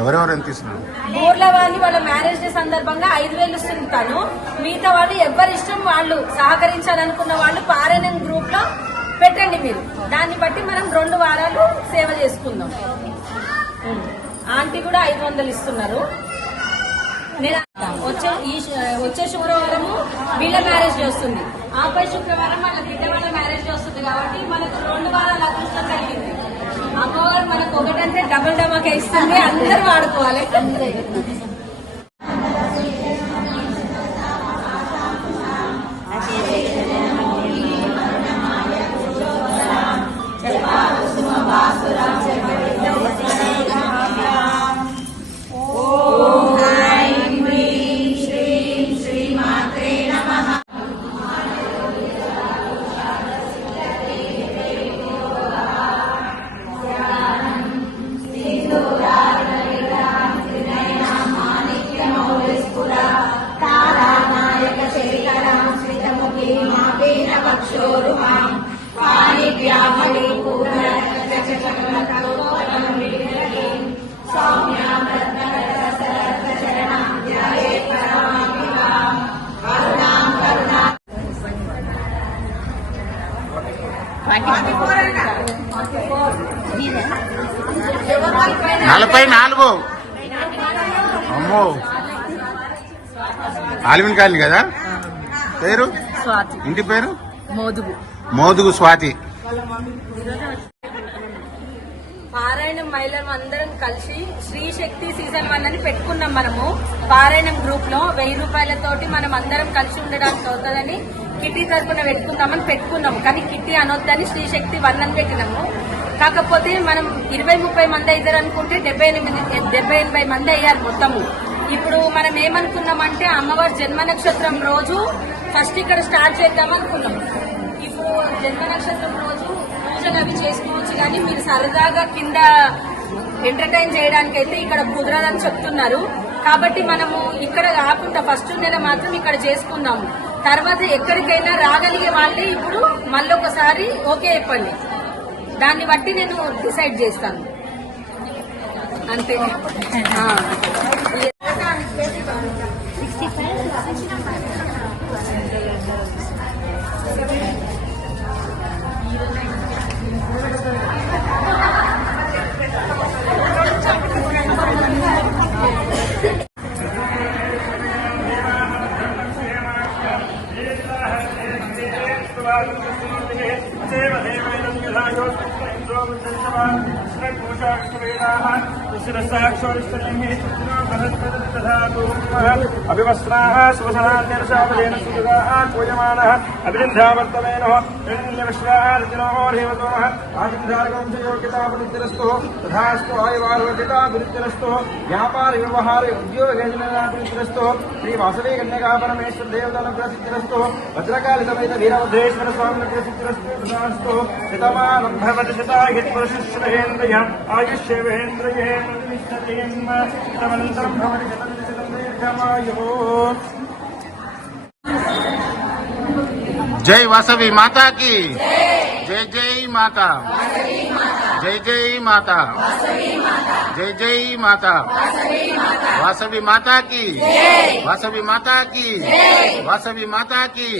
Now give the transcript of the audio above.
ఎవరెవరు ఎంత ఇస్తున్నారు? ఊర్ల వాళ్ళు వాళ్ళ మ్యారేజ్ డే సందర్భంగా 5,000 ఇస్తుంటాను. మిగతా వాళ్ళు ఎవరి ఇష్టం వాళ్ళు సహకరించాలనుకున్న వాళ్ళు పారాయణం గ్రూప్ లో పెట్టండి మీరు. దాన్ని బట్టి మనం 2 వారాలు సేవ చేసుకుందాం. ఆంటీ కూడా 500 ఇస్తున్నారు. నేను వచ్చే శుక్రవారము వీళ్ళ మ్యారేజ్ డే వస్తుంది, ఆపై శుక్రవారం వాళ్ళ బిడ్డ వాళ్ళ మ్యారేజ్ డే వస్తుంది. కాబట్టి మనకు 2 వారాలు అదృష్టం కలిగింది. అమ్మవారు మనకు ఒకటంటే డబుల్ డమాకే ఇస్తుంది, అందరూ వాడుకోవాలి. నలభై 44. అమ్మో, ఆలిమిన్ కాలనీ కదా. పేరు స్వాతి, ఇంటి పేరు మోదుగు స్వాతి. పారాయణం మహిళలు అందరం కలిసి శ్రీ శక్తి సీజన్ 1 అని పెట్టుకున్నాం. మనము పారాయణం గ్రూప్ లో 1000 రూపాయలతోటి మనం అందరం కలిసి ఉండడానికి అవుతుందని కిట్టి తరఫున పెట్టుకున్నాము. కానీ కిట్టి అనొద్దని శ్రీ శక్తి 1 అని పెట్టినాము. కాకపోతే మనం 20-30 మంది అయ్యారు అనుకుంటే 70-80 మంది అయ్యారు మొత్తము. ఇప్పుడు మనం ఏమనుకున్నామంటే అమ్మవారి జన్మ నక్షత్రం రోజు ఫస్ట్ ఇక్కడ స్టార్ట్ చేద్దాం అనుకున్నాం. ఇప్పుడు జన్మ నక్షత్రం రోజు పూజలు అవి చేసుకోవచ్చు, కానీ మీరు సరదాగా కింద ఎంటర్టైన్ చేయడానికి అయితే ఇక్కడ కుదరదని చెప్తున్నారు. కాబట్టి మనము ఇక్కడ కాకుండా ఫస్ట్ నెల మాత్రం ఇక్కడ చేసుకుందాము. తర్వాత ఎక్కడికైనా రాగలిగే వాళ్ళే ఇప్పుడు మళ్ళీ ఒకసారి ఓకే చెప్పండి, దాన్ని బట్టి నేను డిసైడ్ చేస్తాను అంతే. अभिवस्त्राः सुवसनान्यर्षापदेन सुजगाः पूजमानः अभिनिन्दावर्तमेनः हिमतोमः आचिन्धारकवंशयोग्यतापनित्यरस्तु तथास्तु आयुवारोग्यताभिनित्यरस्तु व्यापार व्यवहार उद्योगेजनाभिनित्यरस्तु श्रीवासवी कन्यका परमेश्वर देवतानुग्रहसिद्धिरस्तु वज्रकालितमेत वीरभद्रेश्वर स्वामिनुग्रहसिद्धिरस्तु तथास्तु शतमानं भवति शतायुष्पुरुषश्रेन्द्रिय आयुष्येवेन्द्रिये तमन्तरं भवति जय वासवी माता की जय जय माता, जय जय माता, जय जय माता, वासवी माता की, वासवी माता की, वासवी माता की।